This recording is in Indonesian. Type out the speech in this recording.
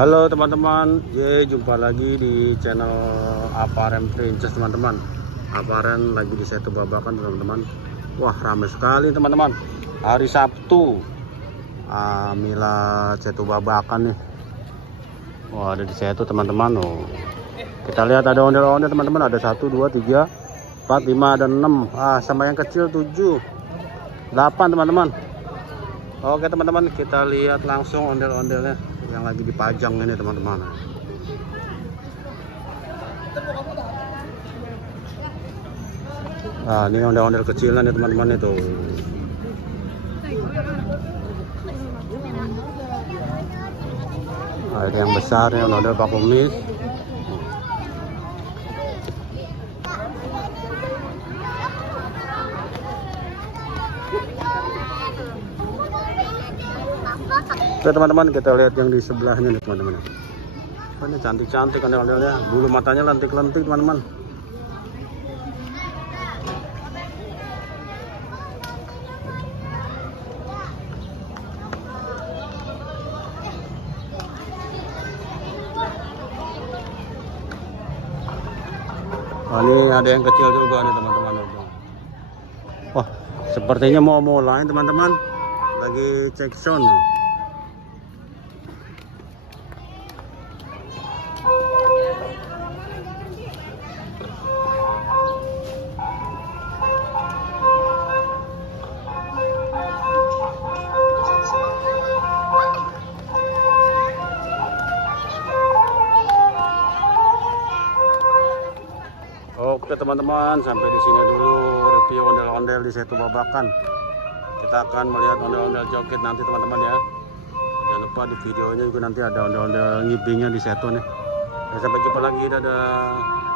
Halo teman-teman, jumpa lagi di channel Aparen Princess teman-teman. Aparen lagi di Setu Babakan teman-teman. Wah ramai sekali teman-teman. Hari Sabtu, Mila Setu Babakan nih. Wah ada di Setu teman-teman. Oh, kita lihat ada ondel-ondel teman-teman. Ada 1, 2, 3, 4, 5, dan 6. Sama yang kecil 7, 8 teman-teman. Oke teman-teman, kita lihat langsung ondel-ondelnya yang lagi dipajang ini teman-teman. Ini ondel-ondel kecilan ya teman-teman itu. Ada yang besar ya, ondel Pak Kumis. Oke teman-teman, kita lihat yang di sebelahnya nih teman-teman. Ini cantik-cantik ondel-ondelnya, bulu matanya lentik-lentik teman-teman. Ini ada yang kecil juga nih teman-teman. Wah, sepertinya mau mulai teman-teman. Lagi cek sound. Oke teman-teman, sampai di sini dulu review ondel-ondel di Setu Babakan. Kita akan melihat ondel-ondel joget nanti teman-teman ya. Jangan lupa di videonya juga nanti ada ondel-ondel ngibingnya di Setu nih. Sampai jumpa lagi, dadah.